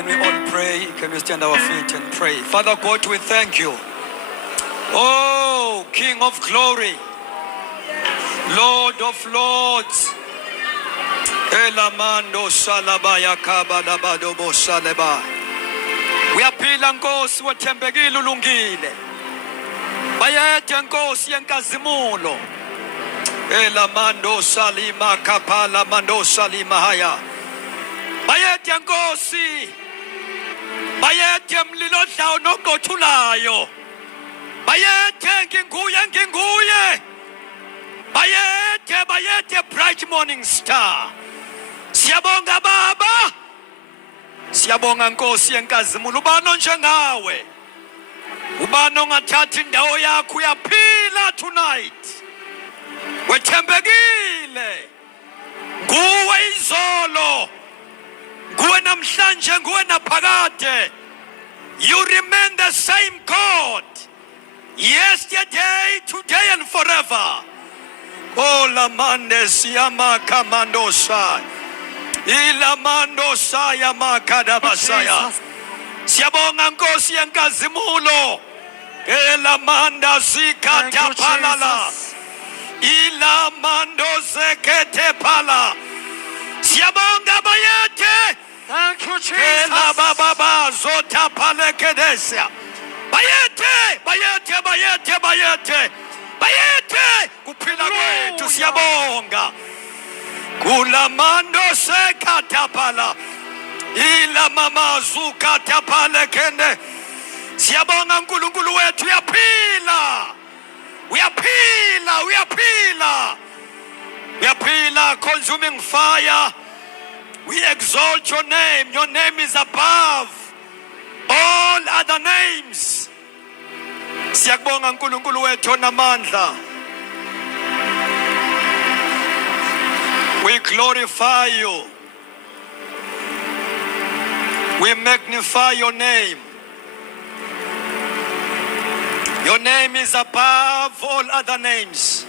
can we all pray? Can we stand our feet and pray? Father God, we thank you. Oh, King of glory, Lord of lords. Elamando salabaya kabadabadobo saleba. Uyaphila Nkosi wethembekile ulungile. Bayethe Nkosi yenkazimulo. Elamando salima kapala mando salima haya. Bayethe Nkosi. Bayethe mlilo dlawo nogothulayo. Bayethe nginguye. Bayethe bright morning star. Siyabonga Baba. Siyabonga Nkosi yenkazimulo. Ubani njengawe. Ubani ongathatha indawo yakho uyaphila tonight. Wethembekile. Nguwe izolo. Nguwe namhlanje, nguwe naphakade. You remain the same God. Yesterday, today and forever. Oh, la mande siyama kamandosa. Ilamandosa ya makadabasaya. Siyabonga Nkosi yenkazimulo. Elamanda zikatapalala. Ilamando zekete pala. Siyabonga bayete. Thank you, Jesus. Ela baba zota pale kedesia. Bayete. Kuphila kwethu siyabonga. Kulamando sekatapala. Ila mama zukatapale kende. Siyabonga uNkulunkulu wethu uyaphila. Uyapila, consuming fire. We exalt your name. Your name is above all other names. Siyabonga uNkulunkulu wethu onamandla. We glorify you. We magnify your name. Your name is above all other names.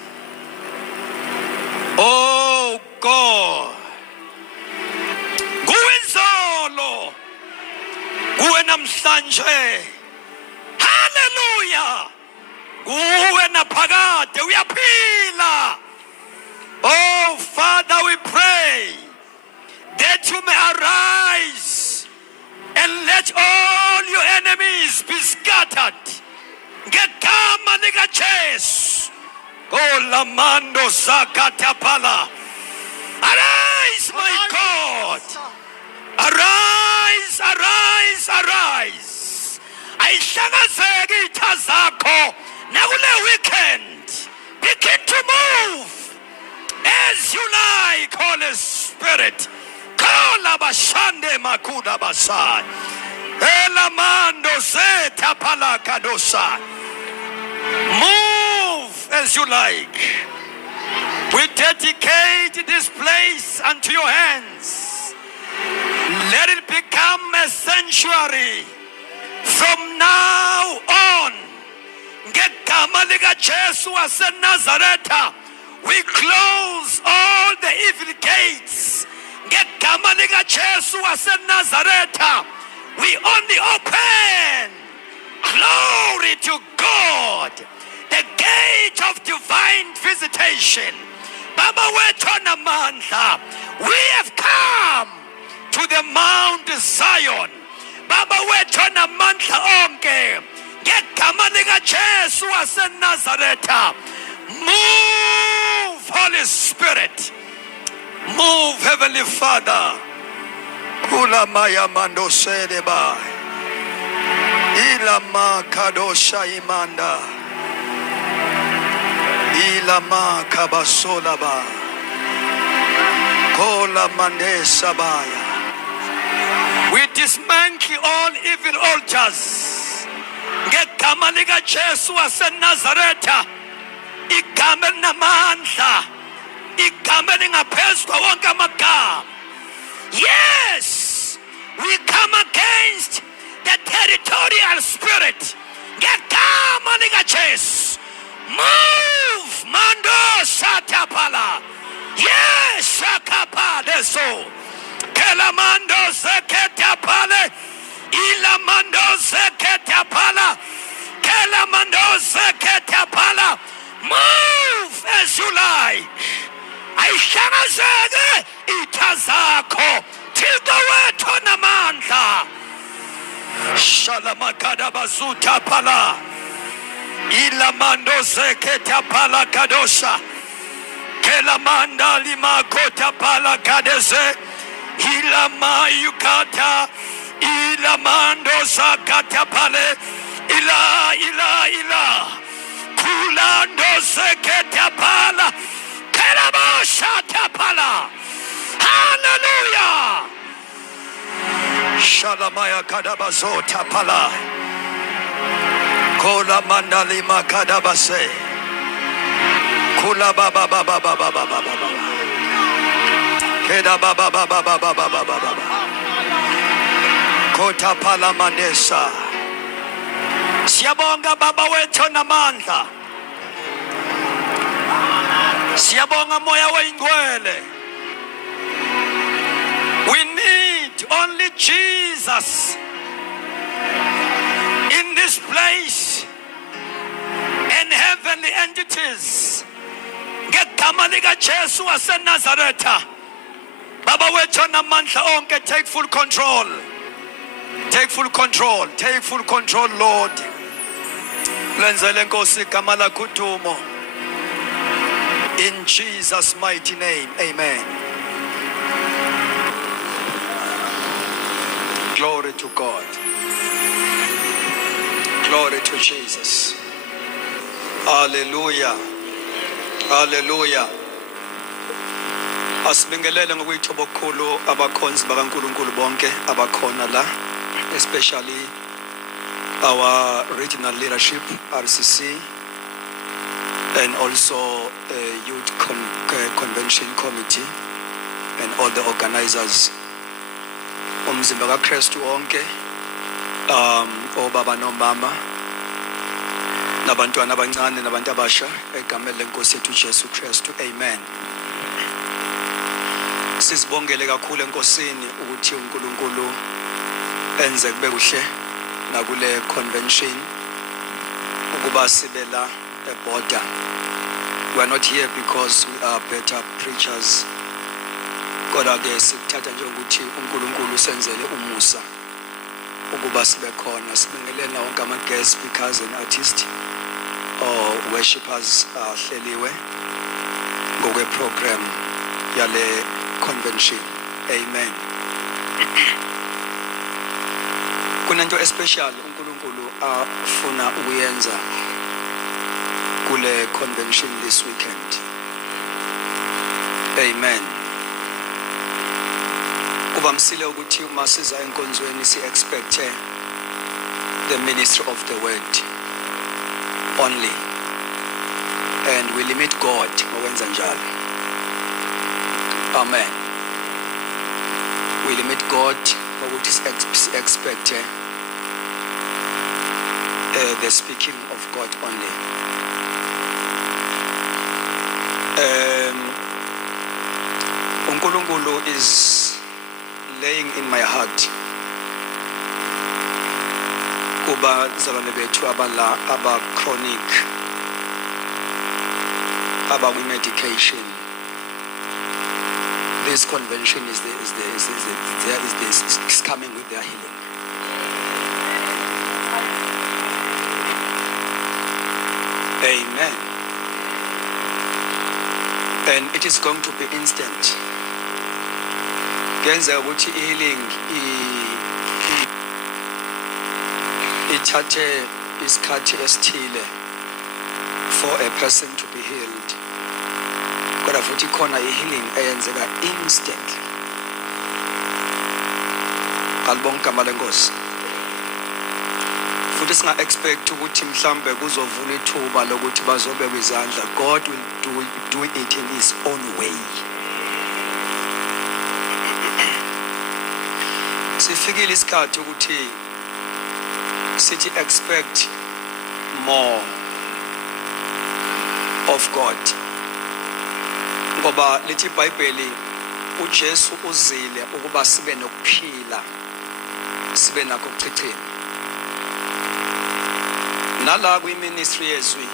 Oh God. Nguwe izolo. Nguwe namhlanje. Hallelujah. Nguwe naphakade uyaphila. Oh Father, we pray that you may arise and let all your enemies be scattered. Ngegama likaJesu. Oh lamando zakatapala. Arise, my God. Arise. Ayihlakazeke itha zakho nakule weekend. Begin to move as you like, Holy Spirit. Kola bashande makuda basai. Elamando zeta palakadosa. Move as you like. We dedicate this place unto your hands. Let it become a sanctuary from now on. Ngegama likaJesu waseNazaretha, we close all the evil gates. Ngegama likaJesu waseNazaretha, we only open. Glory to God. The gate of divine visitation. Baba wethu onamandla, we have come to the Mount Zion. Baba wethu onamandla onke, ngegama likaJesu waseNazaretha. Move, Holy Spirit. Move, Heavenly Father. Kula maya mando sedeba. Ilama kadosha imanda. Ilama kabasolaba. Kola mande sabaya. We dismantle all evil altars. Ngegama likaJesu waseNazaretha. Igama namandla. Igama lingaphezu kwawonke amagama. Yes, we come against the territorial spirit. Ngegama likaJesu. Move, mando satapala. Yes, sakapa deso. Kelamando seketapale. Ila mandoze ketapala. Kela mandoze ketapala. Move as you like. Ayishangazeke itazakho. Thixo wethu namandla. Shalamakada bazuta pala. Ila mandoze ketapala kadosha. Kela manda lima kota pala kadeze. Ila mayukata. Ila mandoza katapale. Ila. Kulando seketapala. Kerabasha tapala. Hallelujah. Shalamaya kadabazo tapala. Kola mandali makadabase. Kula baba baba baba baba baba. Keda baba baba baba baba baba. Kota pala manesa. Siyabonga baba wethu namandla. Siyabonga moya weingwele. We need only Jesus in this place and heavenly entities. Ngegama lika Jesu waseNazaretha. Baba wethu namandla onke, take full control. Take full control. Take full control, Lord. Lenzele Nkosi igama lakho udumo. In Jesus' mighty name, amen. Glory to God. Glory to Jesus. Hallelujah. Hallelujah. Asibingelele ngokuyithoba okukhulu abakhonzi bakaNkulunkulu bonke abakhona la, especially our regional leadership, RCC, and also Youth Convention Committee and all the organizers. Umzimba kaKristu wonke, obaba nomama, nabantwana abancane nabantu abasha, egameni lenkosi yethu Jesu Kristu, amen. Sisibongele kakhulu enkosini ukuthi uNkulunkulu enze kube kuhle nakule convention ukuba sibe la eBorder. We are not here because we are better preachers. Kodwa ke sikuthatha njengokuthi uNkulunkulu senzele umusa ukuba sibe khona. Sibingelela wonke ama guest speakers and artists or worshippers hleliwe ngokwe program yale convention. Amen. Kunento especial uNkulunkulu afuna ukuyenza kule convention this weekend. Amen. Kuvamsile ukuthi uma siza enkonzweni si expect the ministry of the word only, and we limit God ngokwenza njalo. Amen. We limit God ukuthi expect the speaking of God only. uNkulunkulu is laying in my heart kuba zalwane bethu abala aba chronic aba medication. This convention is coming with their healing. Amen. And it is going to be instant. Genza ukuthi healing ithathe isikhathi esithile for a person to be healed. Kodwa futhi khona healing eyenzeka instantly. Kalibonga igama lenkosi. Futhi singa expect ukuthi mhlambe kuzovula ithuba lokuthi bazobe kwizandla. God will do it in his own way. Sifikile isikhathi ukuthi sithi expect more of God. Ngoba lithi iBhayibheli uJesu uzile ukuba sibe nokuphila sibe nakho ukuchichima nala kwi-ministry yezwi.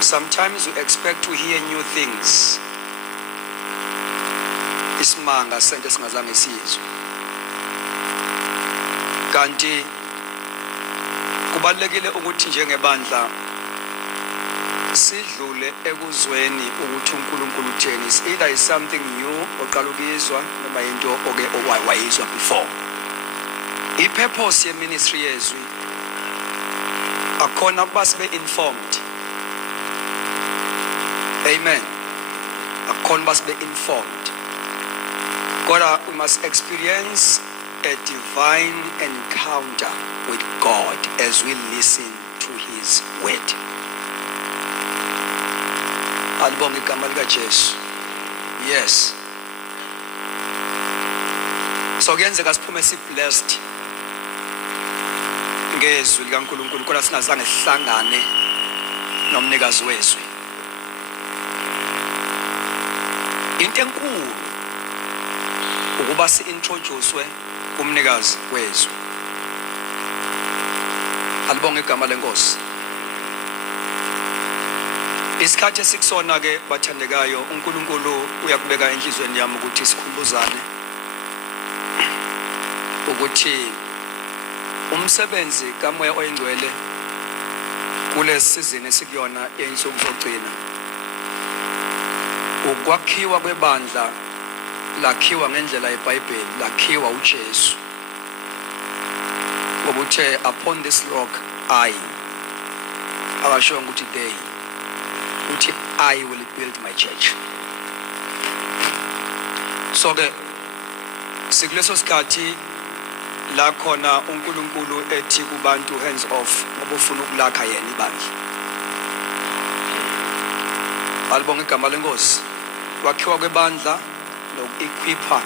Sometimes we expect to hear new things, isimanga sento singazange sizwe, kanti kubalekile ukuthi njengebandla sidlule ekuzweni ukuthi uNkulunkulu utheni. Either is something new oqala ukuyizwa noma into oke wayizwa before. I-purpose ye-ministry yezwi akhona ukuba sibe informed. Amen. Akhona ukuba sibe informed. Kodwa we must experience a divine encounter with God as we listen to his word. Alibonge igama lika Jesu. Yes. So kuyenzeka siphume si-blessed ngezwi likaNkulunkulu kodwa singazange sihlangane nomnikazi wezwi. Into enkulu ukuba si-introducewe kumnikazi wezwi. Alibonge igama lenkosi. Isikhathi esikusona ke bathandekayo, uNkulunkulu uyakubeka enhlizweni yami ukuthi sikhumbuzane ukuthi umsebenzi kaMoya Oyingcwele kule season esikuyona eyinsuku zogcina ukwakhiwa kwebandla lakhiwa ngendlela yeBhayibheli, lakhiwa uJesu. Ngoba uthe upon this rock akasho ukuthi they uthi I will build my church. So ke sikuleso sikhathi la khona uNkulunkulu ethi kubantu hands off ngoba ufuna ukulakha yena ibandla. Alibonge igama lenkosi. Kwakhiwa kwebandla noku-equipa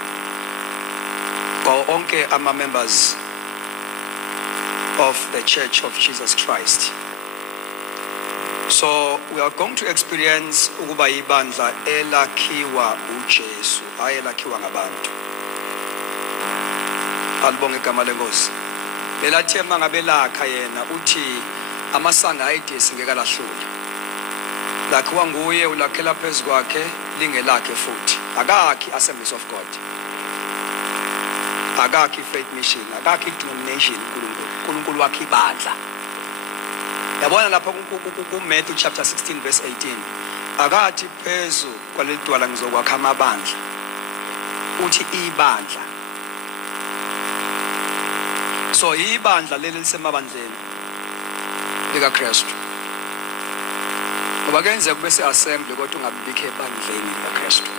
kwa onke ama-members of the Church of Jesus Christ. So we are going to experience ukuba ibandla elakhiwa uJesu, hayi elakhiwa ngabantu. Alibonge igama lenkosi. Lelathi mangabe lakha yena uthi amasanga ayidesi ngeke lahlule. Lakhiwa nguye, ulakhela phezu kwakhe lingelakhe futhi. Akakhi Assemblies of God. Akakhi Faith Mission, akakhi denomination uNkulunkulu. uNkulunkulu wakhe ibandla. Yabona lapha ku-Matthew chapter 16 verse 18. Akathi phezu kwalelidwala ngizokwakha amabandla. Uthi ibandla. So ibandla leli lisemabandleni lika Kristu. Ngoba kuyenzeka kube se-assembly kodwa ungabikho ebandleni lika Kristu.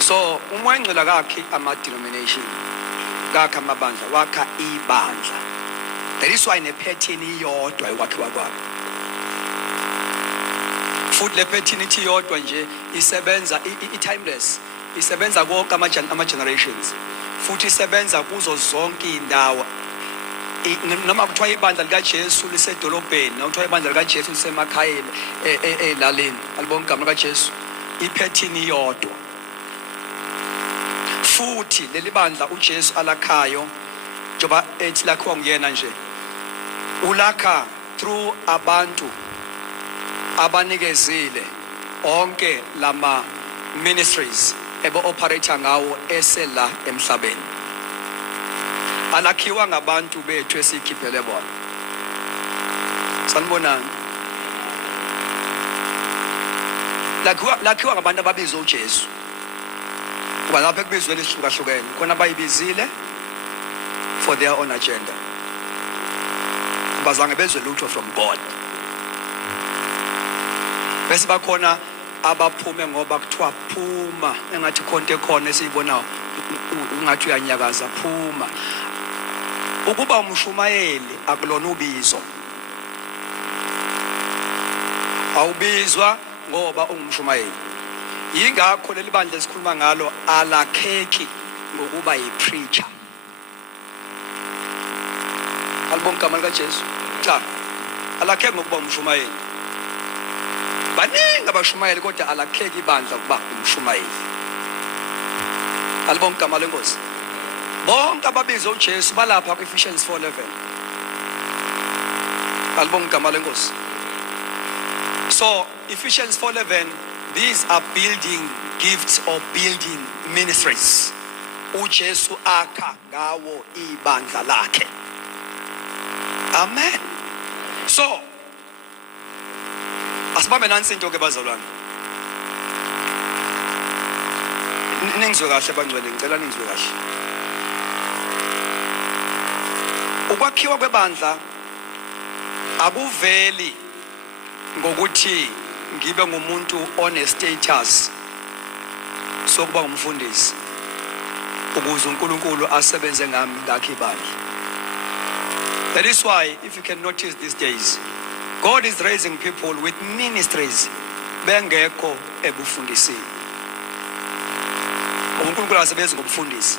So uMoya Oyingcwele akakhi ama-denomination, kakha amabandla, wakha ibandla. That is why ne-pattern iyodwa yokwakhiwa kwabo. Futhi le pattern ithi iyodwa nje isebenza i-timeless, isebenza konke ama-generations. Futhi isebenza kuzo zonke indawo. Noma kuthiwa ibandla likaJesu lisedolobheni, noma kuthiwa ibandla likaJesu lisemakhaya elaleni. Alibonge igama likaJesu. I-pattern iyodwa. Futhi leli bandla uJesu alakhayo njoba ethi lakhiwa nguyena nje. Ulakha through abantu abanikezile onke lama ministries ebe operate ngawo esela emhlabeni. Alakhiwa ngabantu bethu esikhiphele bona. Sanibonani? Lakhiwa ngabantu ababizwe uJesu. Kuba lapha ekubizweni ihlukahlukene. Khona abayibizile for their own agenda. Bazange bezwe lutho from God. Bese bakhona abaphume ngoba kuthiwa phuma, engathi khonto ekhona esiyibonayo ungathi uyanyakaza, phuma. Ukuba umshumayeli akulona ubizo. Awubizwa ngoba ungumshumayeli. Yingakho leli bandla esikhuluma ngalo alakheki ngokuba yi-preacher. Alibonge igama likaJesu. Cha, alakheki ngokuba umshumayeli. Baningi abashumayeli kodwa alakheki ibandla ukuba umshumayeli. Alibonke igama lenkosi. Bonke ababizwa uJesu balapha ku-Ephesians 4:11. Alibonke igama lenkosi. So Ephesians 4:11, these are building gifts or building ministries. uJesu akha ngawo ibandla lakhe. Amen. So asibambe nansi into ke bazalwane. Ningizwe kahle bangcwele, ngicela ningizwe kahle. Ukwakhiwa kwebandla akuveli ngokuthi ngibe ngumuntu one status sokuba umfundisi ukuze uNkulunkulu asebenze ngami ngakhe ibandla. That is why, if you can notice these days, God is raising people with ministries bengekho ebufundisini. uNkulunkulu asebenza ngobufundisi.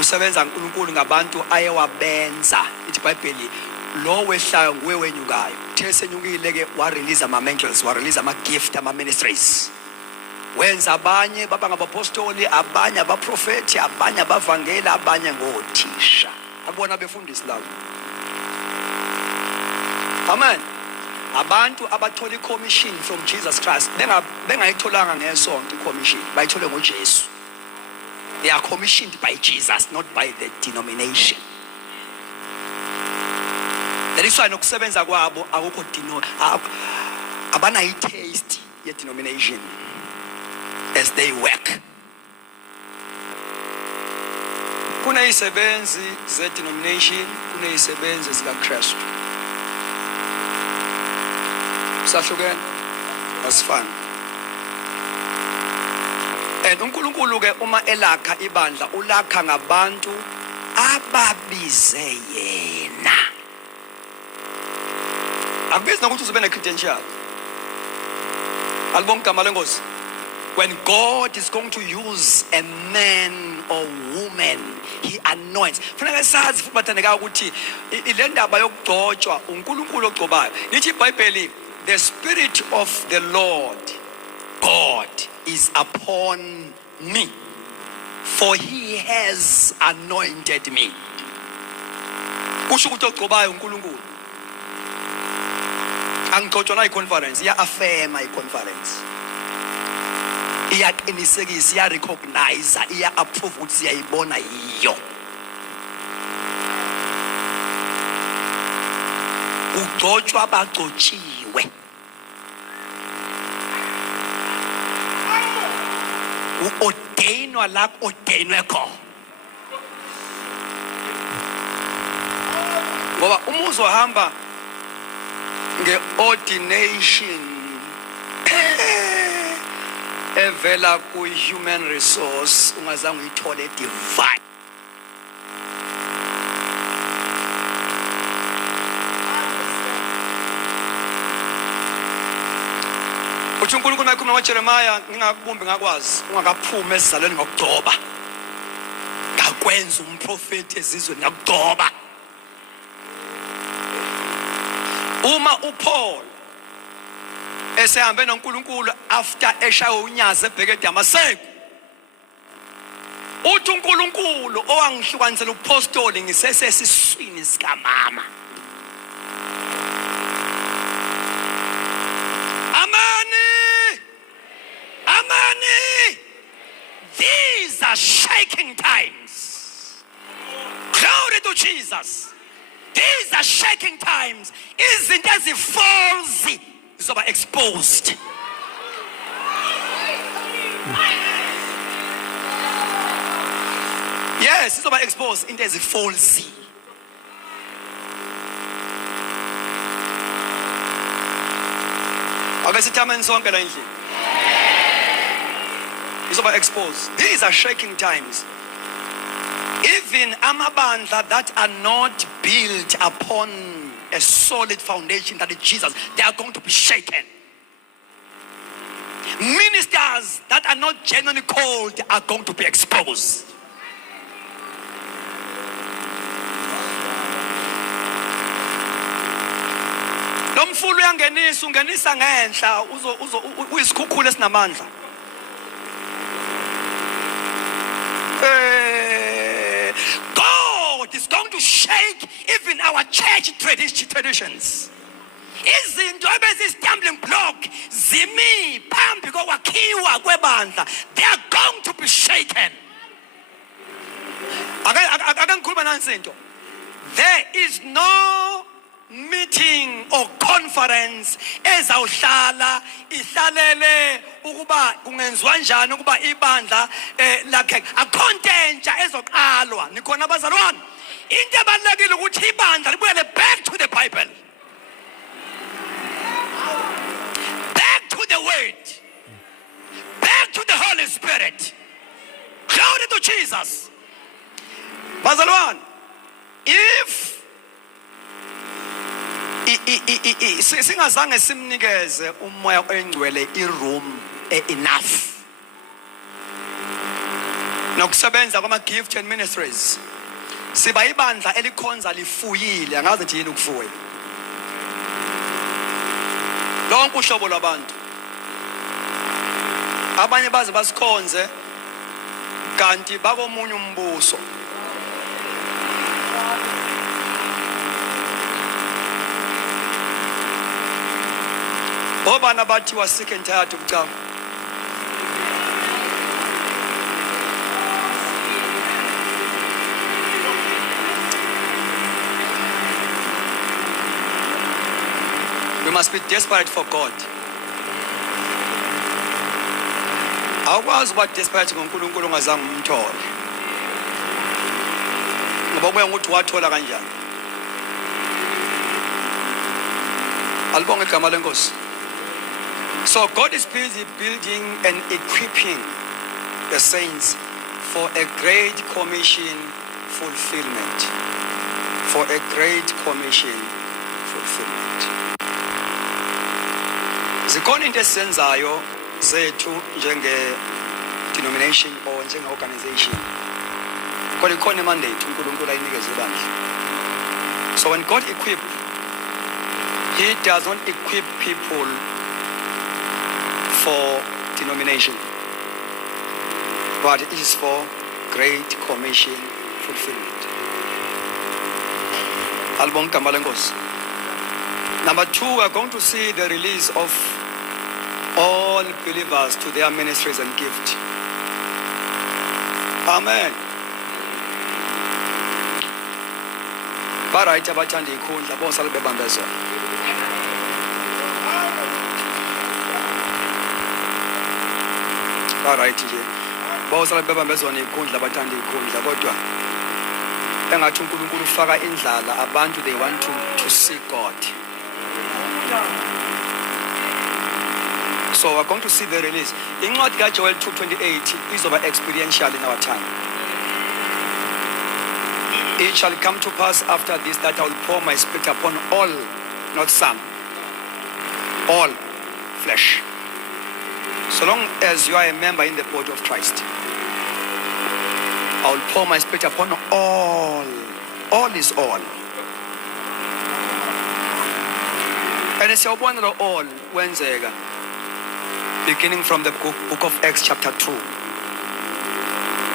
Usebenza uNkulunkulu ngabantu ayewabenza. Ithi iBhayibheli lo wehlayo nguwe wenyukayo. Uthe senyukile ke wa release ama mantles, wa release ama gift, ama ministries. Wenza abanye baba ngabapostoli, abanye abaprofeti, abanye abavangela, abanye ngothisha. Akubona befundisi labo. Amen. Abantu abathola i-commission from Jesus Christ bengayitholanga ngesonto i-commission, bayithole ngoJesu. They are commissioned by Jesus, not by the denomination. That is why nokusebenza kwabo akukho abana i-taste ye-denomination as they work. Kunezisebenzi ze-denomination, kunezisebenzi zikaKristu. Sahlukene asifani. And uNkulunkulu ke uma elakha ibandla ulakha ngabantu ababize yena. Akubizi nokuthi uzobe ne-credential. Alibonke igama lenkosi. When God is going to use a man or woman, he anoints. Kufanele sazi futhi bathandeka ukuthi ile ndaba yokugcotshwa uNkulunkulu ogcobayo. Lithi iBhayibheli, the Spirit of the Lord God is upon me, for he has anointed me. Kusho ukuthi ogcobayo uNkulunkulu. Angigcotshwa na i-conference, iya-affirma i-conference. Iyaqinisekisa, iya-recognize, iya-approve ukuthi siyayibona yiyo. Ugcotshwa abagcotshiwe. U-ordainwa la ku-ordainwe khona. Ngoba uma uzohamba nge-ordination evela ku-human resource ungazange uyithole divine. Uthi uNkulunkulu nayikhuluma ngoJeremiah, ngingakubumbi ngakwazi ungakaphumi esizalweni ngokugcoba. Ngakwenza umprofeti ezizweni ngakugcoba. Uma uPaul esehambe noNkulunkulu after eshawe unyaza ebheke eDamaseko, uthi uNkulunkulu owangihlukanisela ubupostoli ngisesesiswini sikamama. Amani. These are shaking times. Glory to Jesus. These are shaking times. Izinto ezifalse zizoba exposed. Yes, zizoba exposed into ezifalse. Ake sithameni sonke la endlini. Zizoba exposed. These are shaking times. Even amabandla that are not built upon a solid foundation that is Jesus, they are going to be shaken. Ministers that are not genuinely called are going to be exposed. Lo mfulu uyangenisa, ungenisa ngenhla uyisikhukhula esinamandla. God is going to shake even our church traditions. Izinto ebezistumbling block zimi phambi kokwakhiwa kwebandla, they are going to be shaken. Akangikhuluma nansi into. There is no meeting or conference ezawuhlala ihlalele ukuba kungenziwa njani ukuba ibandla lakhe akho nto entsha ezoqalwa. Nikhona abazalwane, into ebalulekile ukuthi ibandla libuyele back to the Bible, back to the word, back to the Holy Spirit. Glory to Jesus. Bazalwane, if singazange simnikeze umoya oyingcwele iroom enough nokusebenza kwama-gift and ministries, siba ibandla elikhonza lifuyile. Angazi nje yini ukufuya lonke uhlobo lwabantu. Abanye baze basikhonze kanti bakomunye umbuso. Obana bathi was sick and tired of jam. We must be desperate for God. Awukwazi ukuba desperate ngoNkulunkulu ungazange umthole. Ngoba kuya ngokuthi wathola kanjani. Alibonge igama lenkosi. So God is busy building and equipping the saints for a great commission fulfillment. For a great commission fulfillment. Zikhona into esizenzayo zethu njenge denomination or njenge organization. Kodwa ikhona mandate uNkulunkulu ayinikeze ibandla. So when God equips, He does not equip people for denomination, but it is for great commission fulfillment. Albon Kamalengos. Number 2, we are going to see the release of all believers to their ministries and gift. Amen. Baraita batandi ikhundla bosala bebambezo. Alright nje bawusala bebambezona ikhundla bathanda ikhundla kodwa engathi uNkulunkulu ufaka indlala abantu, they want to see God. So we're going to see the release. Incwadi kaJoel 2:28 izoba experiential in our time. It shall come to pass after this that I will pour my spirit upon all, not some, all flesh. So long as you are a member in the body of Christ, I will pour my spirit upon all. All is all. And it's all wenzeka, beginning from the book of Acts chapter 2.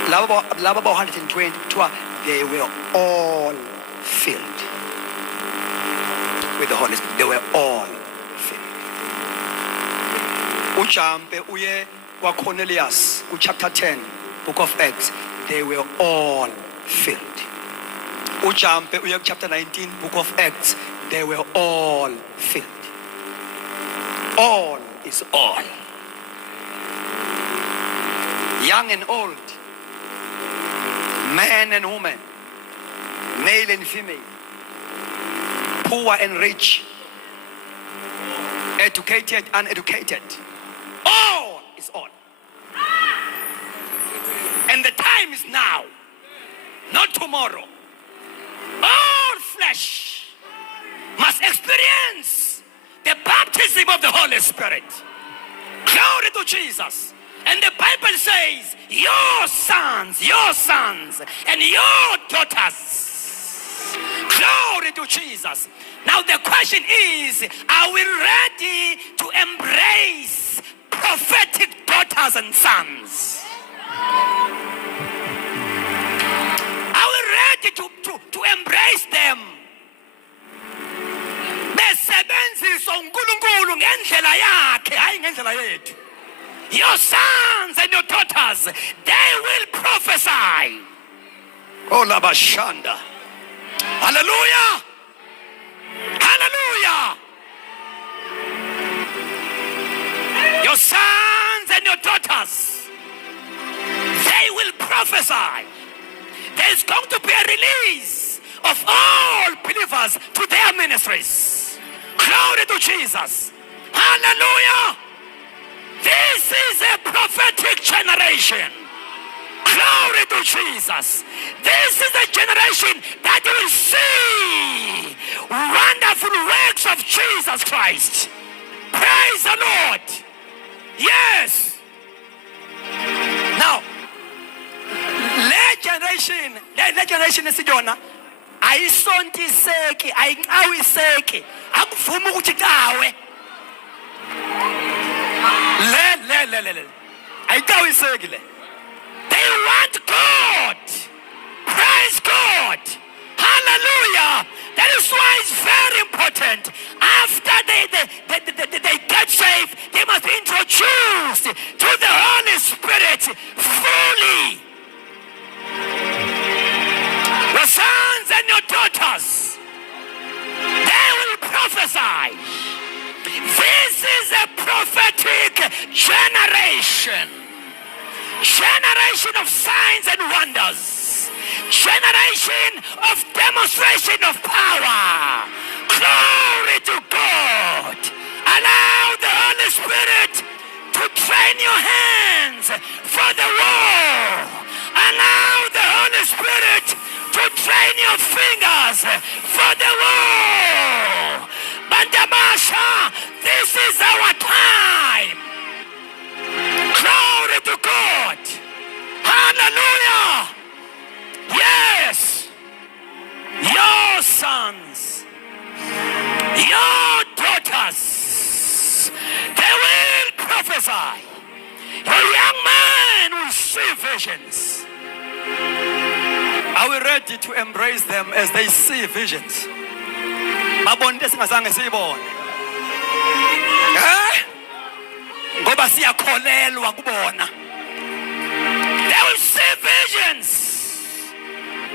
Laba 120, they were all filled with the Holy Spirit. They were all filled. Uchampe uye wa Cornelius, chapter 10, book of Acts, they were all filled. Uchampe uye chapter 19, book of Acts, they were all filled. All is all. Young and old, man and woman, male and female, poor and rich, educated, uneducated. All is all. And the time is now, not tomorrow. All flesh must experience the baptism of the Holy Spirit. Glory to Jesus. And the Bible says, your sons, and your daughters. Glory to Jesus. Now the question is, are we ready to embrace prophetic daughters and sons? ngendlela yakhe hayi ngendlela yethu. Your sons and your daughters, they will prophesy. Oh, Labashanda. Hallelujah. Hallelujah. Your sons and your daughters, they will prophesy. There's going to be a release of all believers to their ministries. Glory to Jesus. Hallelujah. This is a prophetic generation. Glory to Jesus. This is a generation that will see wonderful works of Jesus Christ. Praise the Lord. Yes. Now, le generation esiyona ayisontiseki, ayincawiseki, akuvumi ukuthi kawe. Le. Ayincawiseki le. They want God. Praise God. Hallelujah. That is why it's very important. After they get saved, they must be introduced to the Holy Spirit fully. Your sons and your daughters, they will prophesy. This is a prophetic generation. Generation of signs and wonders. Generation of demonstration of power. Glory to God. Allow the Holy Spirit to train your hands for the war. Allow the Holy Spirit to train your fingers for the war. Bandamasha, this is our time. Glory to God. Hallelujah. Yes. Your sons, your daughters, they will prophesy. Your young man will see visions. Are we ready to embrace them as they see visions? Mabonde singazange siyibone. Ngoba siyakholelwa kubona. They will see visions.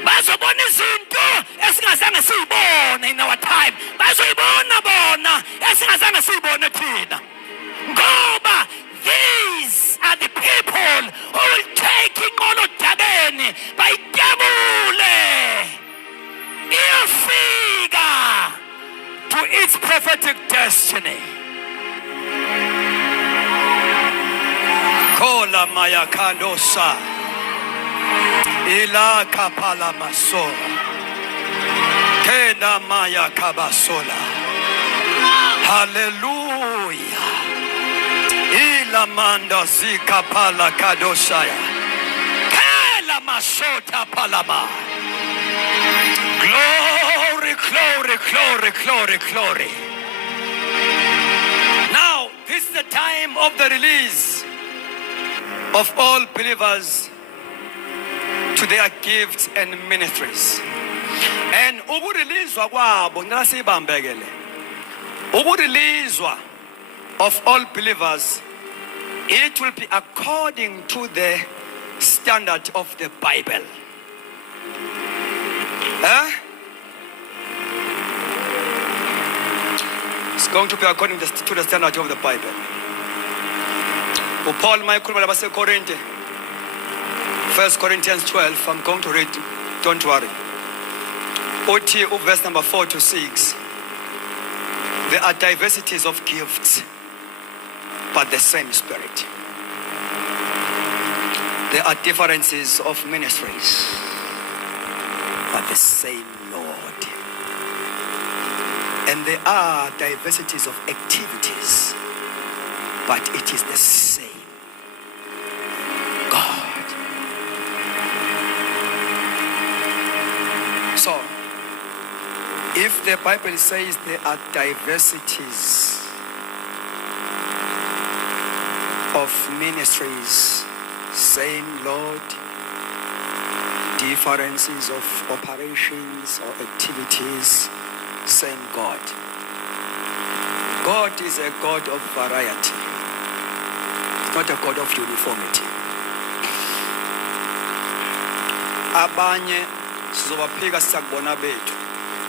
Bazobona izinto esingazange siyibone in our time. Bazoyibona bona esingazange siyibone thina. Ngoba these are the people who will take inqolo dabeni bayitabule iyafika to its prophetic destiny. Kola maya kandosa ila kapala masola kena maya kabasola. Hallelujah. Ila manda zika pala kadosaya kela masota palama. Glory, glory, glory, glory, glory. Now, this is the time of the release of all believers to their gifts and ministries. And ukureleaswa kwabo ngasibambekele. Ukureleaswa of all believers, it will be according to the standard of the Bible. It's going to be according to the standard of the Bible. Paul, my Corinthians, 1 Corinthians 12, I'm going to read, don't worry. OT, verse number 4 to 6. There are diversities of gifts, but the same Spirit. There are differences of ministries, but the same Lord. And there are diversities of activities, but it is the same God. So, if the Bible says there are diversities of ministries, same Lord, differences of operations or activities, same God. God is a God of variety, not a God of uniformity. Abanye sizobaphika sisakubona bethu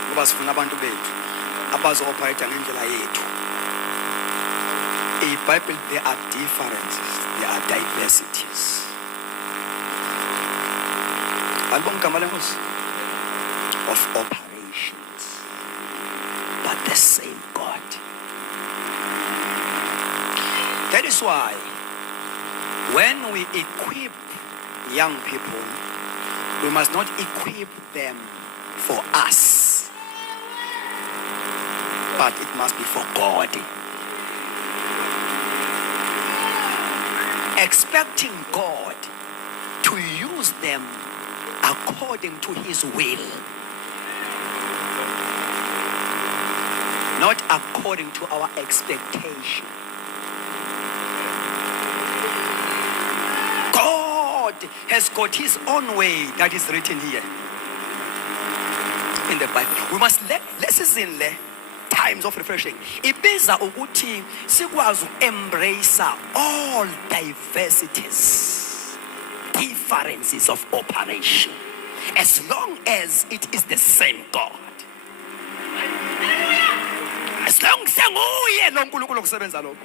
ngoba sifuna abantu bethu abazo-operate ngendlela yethu. In the Bible, there are differences, there are diversities. Of operations, but the same God. That is why when we equip young people, we must not equip them for us, but it must be for God. Expecting God to use them according to his will, not according to our expectation. God has got his own way that is written here in the Bible. We must listen times of refreshing. Ibiza ukuthi sikwazi embrace all diversities, differences of operation, as long as it is the same God. As long as nguye lo nkulunkulu kusebenza lokho.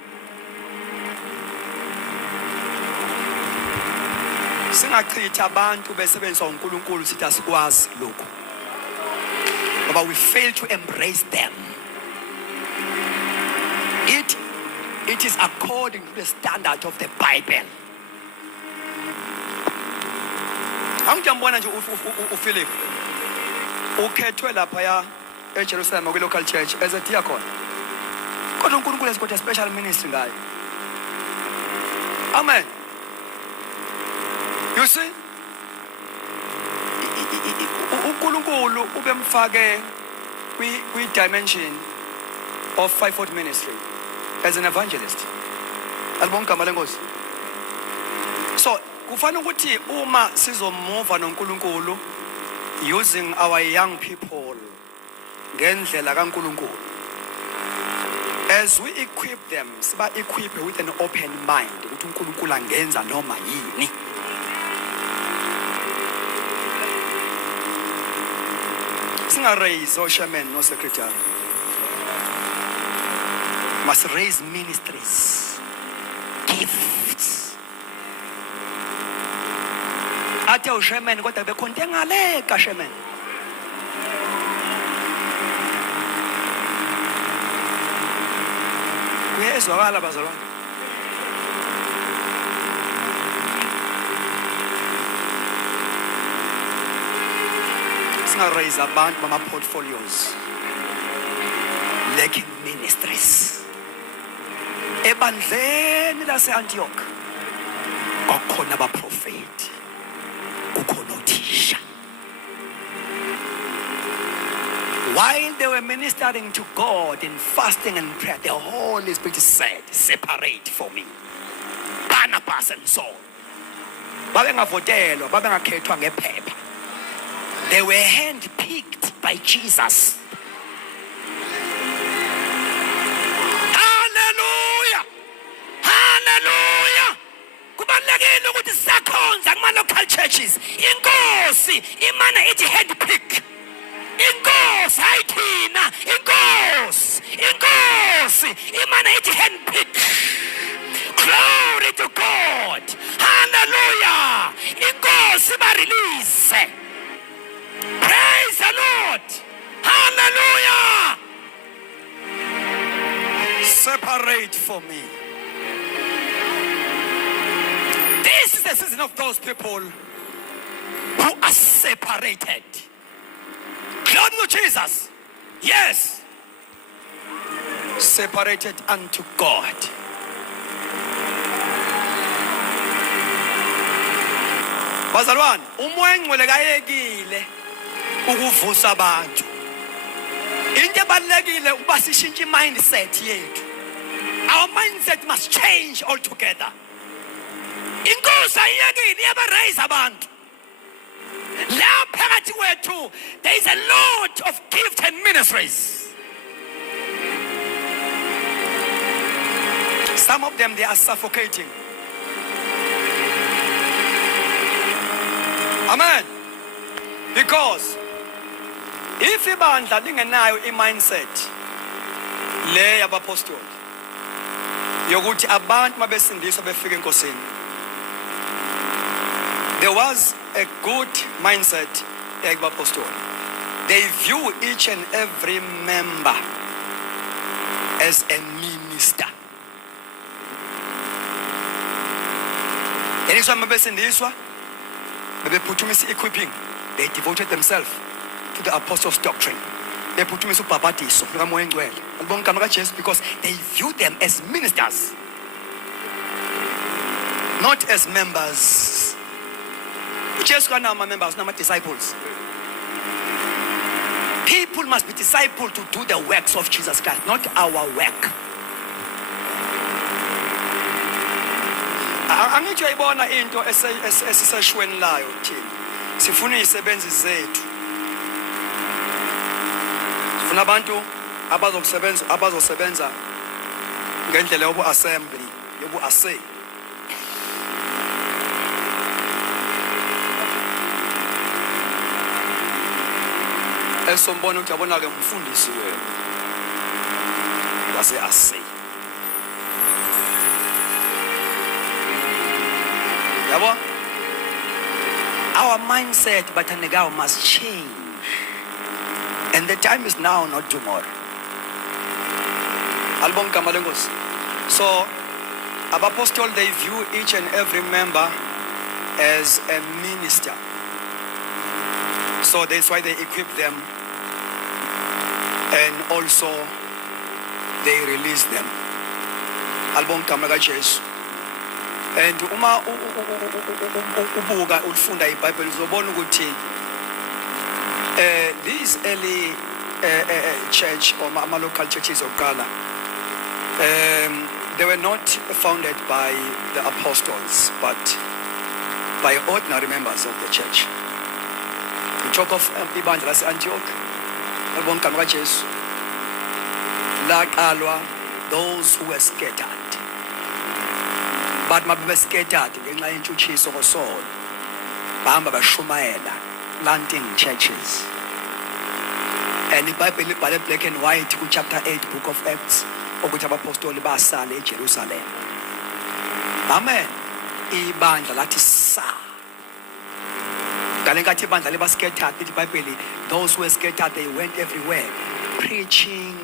Singachitha abantu besebenzisa uNkulunkulu sithi asikwazi lokho. But we fail to embrace them. It is according to the standard of the Bible. Angijambona nje uPhilip ukhethwe lapha eJerusalem kwi-local church as a diacon. Kodwa uNkulunkulu has got a special ministry ngayo. Amen. You see? uNkulunkulu ubemfake kwi-dimension of fivefold ministry as an evangelist. Alibonke igama lenkosi. So kufanele ukuthi uma sizomova noNkulunkulu using our young people ngendlela kaNkulunkulu, as we equip them, siba equip with an open mind ukuthi uNkulunkulu angenza noma yini. Singa raise chairman no secretary. Must raise ministries, gifts. Ate chairman kodwa bekhonto engale ka chairman. Kuyezwakala bazalwane. Singa raise abantu bama portfolios, lacking ministries. Ebandleni lase-Antioch kwakukhona abaprofeti, kukhona othisha. While they were ministering to God in fasting and prayer, the Holy Spirit said, separate for me Barnabas and Saul. Babengavotelwa, babengakhethwa ngephepha. They were handpicked by Jesus. Hallelujah! Kubalulekile ukuthi sisakhonza kuma-local churches. Inkosi imana ithi handpick. Inkosi ayithina. Inkosi imana ithi handpick. Glory to God. Hallelujah! Inkosi ba-release. Praise the Lord. Hallelujah! Separate for me. This is the season of those people who are separated. Glory to Jesus. Yes. Separated unto God. Bazalwane, umoya engcwele kayekile ukuvusa abantu. Into ebalekile ukuba sishintshe mindset yethu. Our mindset must change altogether. Inkosi ayekile iyabaraise abantu. La phakathi kwethu there is a lot of gifts and ministries. Some of them, they are suffocating. Amen. Because if ibandla lingenayo i-mindset le yabapostoli yokuthi abantu mabesindiswa befika enkosini, there was a good mindset yabapostoli. They view each and every member as a minister. And so mabesindiswa bebephuthumisa equipping, they devoted themselves to the apostles' doctrine. They phuthumisa ubhabhadiso likamoya engcwele. Alibonga igama kaJesu because they view them as ministers, not as members. uJesu kanama members, nama disciples. People must be discipled to do the works of Jesus Christ, not our work. Angitsho ibona into esiseshweni layo thina. Sifuna izisebenzi zethu. Sifuna abantu abazosebenza ngendlela yobu assembly, yobu assay. Esombona ukuthi yabona ke umfundisi wena. Wase assay. Yabo? Our mindset, Batanegao, must change. And the time is now, not tomorrow. Album Kamalengos. So, Apostle, they view each and every member as a minister. So that's why they equip them. And also, they release them. Album Kamagaches. And uma ubuka ulfunda iBhayibheli uzobona ukuthi these early church or local churches of Ghana, they were not founded by the apostles but by ordinary members of the church. We talk of ibandla lase-Antioch, alibonga igama kaJesu, laqalwa those who were scattered. But mabe scattered ngenxa yentshutshiso koSaul, bahamba bashumayela, planting churches. And iBhayibheli ibhale black and white ku chapter 8 book of Acts ukuthi abapostoli basala eJerusalem. Amen. Ibandla lathi sa. Ngale nkathi ibandla liba scattered, ithi iBhayibheli, those who were scattered, they went everywhere preaching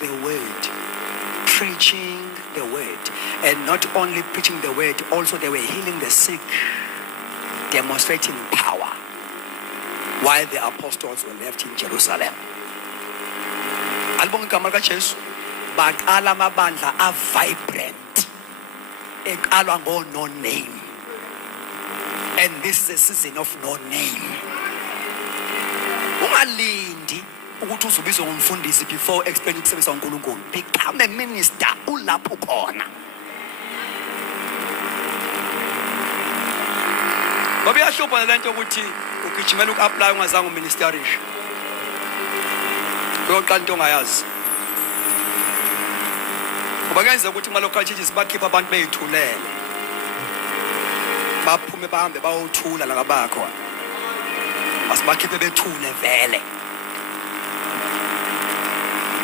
the word. Preaching the word. And not only preaching the word, also they were healing the sick, demonstrating power while the apostles were left in Jerusalem. Albonga igama likaJesu, baqala amabandla a vibrant, eqalwa ngo no name. And this is a season of no name. Ungalindi ukuthi uzubizwe ngumfundisi before explain ukusebenza uNkulunkulu. Become a minister ulapho khona. Ngoba iyashopha lento ukuthi ugijimela uku-apply ungazange uministerish. Uyoqala into ongayazi. Ngoba kuyenzeka ukuthi kuma-local churches bakhipha abantu beyithulele. Baphume bahambe bayothula la ngabakhona. Basibakhiphe bethule vele.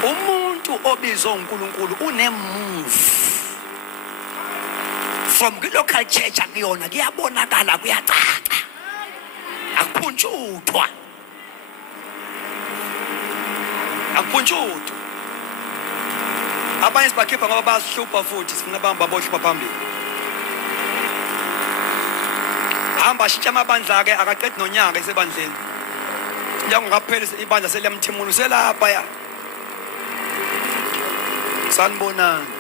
Umuntu obizwa uNkulunkulu une-move from local church akuyona kuyabonakala kuyacaca akuphuntshudwa abanye sibakhipha ngoba basihlupha futhi sifuna bahamba bohlupha phambili hamba ashintsha amabandla ke akaqedi nonyaka esebandleni njengokaphela ibandla seliyamthimula uselapha ya sanibonani.